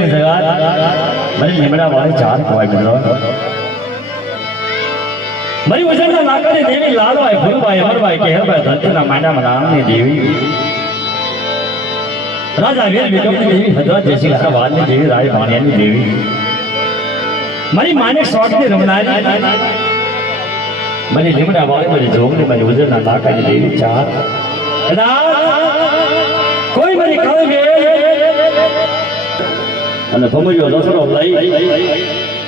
મારી લીમડા વાળી ચાર ખવાય મિત્રો મારી વજનના નાકાની દેવી લાલભાઈ ફૂલભાઈ અમરભાઈ કેહરભાઈ ધરતીના માંડામાં નામની દેવી રાજા વીર વિક્રમની દેવી હજરત જયસિંહ વાલની દેવી રાય ભાણિયાની દેવી મારી માને શોટની રમનારી મારી લીમડા વાળી મારી જોગની મારી વજનના નાકાની દેવી ચાર કોઈ મારી કળગે અને ભમરીઓ રસડો લઈ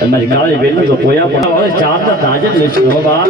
મારી કાળી બેન તો કોયા પણ હવે ચાર તો તાજે જ લઈશું બાબા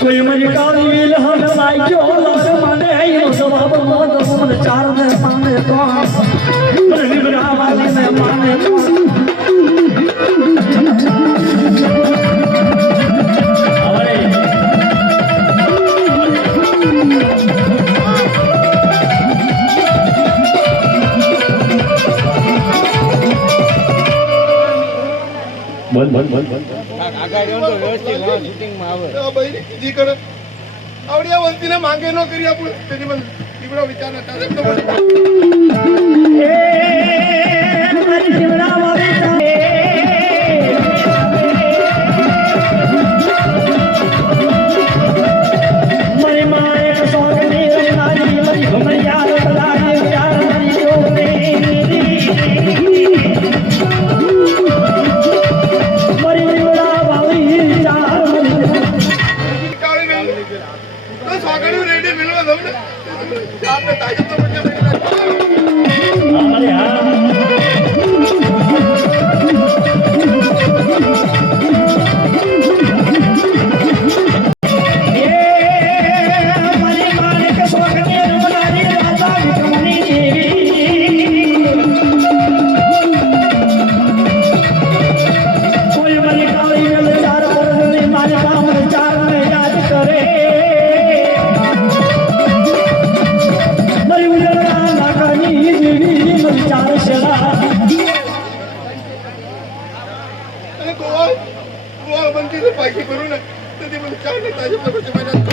कोई मरी काली वील हम लाई जो लग माने यो जवाब मोद मोद चार में माने तो निबरा वाली में माने तो अरे बोल बोल बोल बोल आवडिया वंतीने मागे न करी आपण त्याची पण तिकडे विचार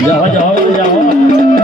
जाओ जाओ जाओ